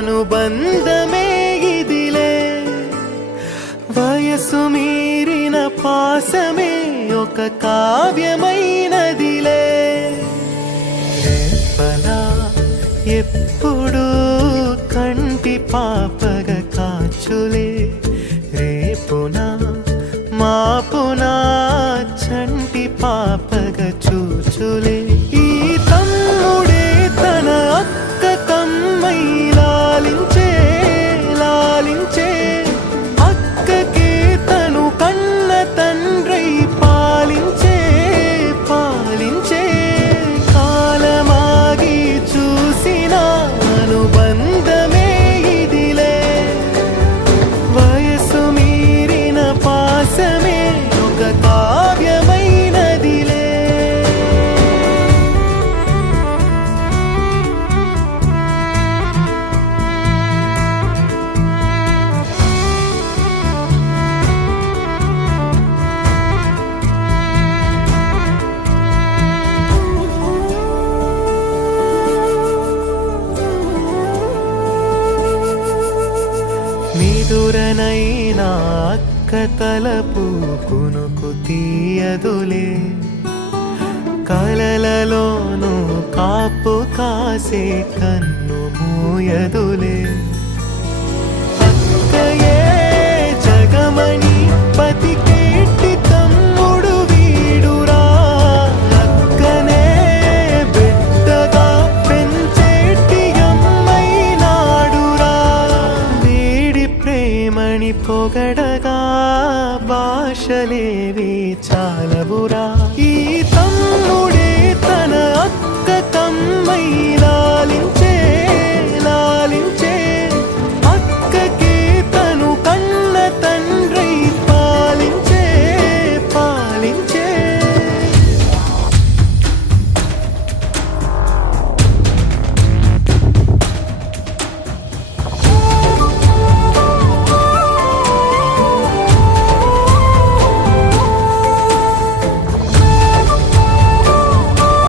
అనుబంధమే ఇదిలే వయసు మీరిన పాసమే ఒక కావ్యమైనదిలే రేపనా ఎప్పుడు కంటి పాపగ కాచులే రేపునా మాపునా చంటి పాపగ చూచులే ఈ తమ్ముడే తన అక్క కమ్మై లాలించే లాలించే అక్కకే తను కన్న తండ్రై పాలించే పాలించే కాలమాగి చూసిన అనుబంధమే ఇదిలే వయసు మీరిన పాసమే ఒక కావ్యమైనదిలే నిదురనైనా అక్క తలపు కునుకు తీయదులే కలలలోనూ కాపు కాసే కన్ను మూయదులే అక్కయే జగమణి బతికేటి తమ్ముడు వీడురా అక్కనే బిడ్డగా పెంచేటి అమ్మైనాడురా వీడి ప్రేమని పొగడగా భాషలేవి చాలవురా ఈ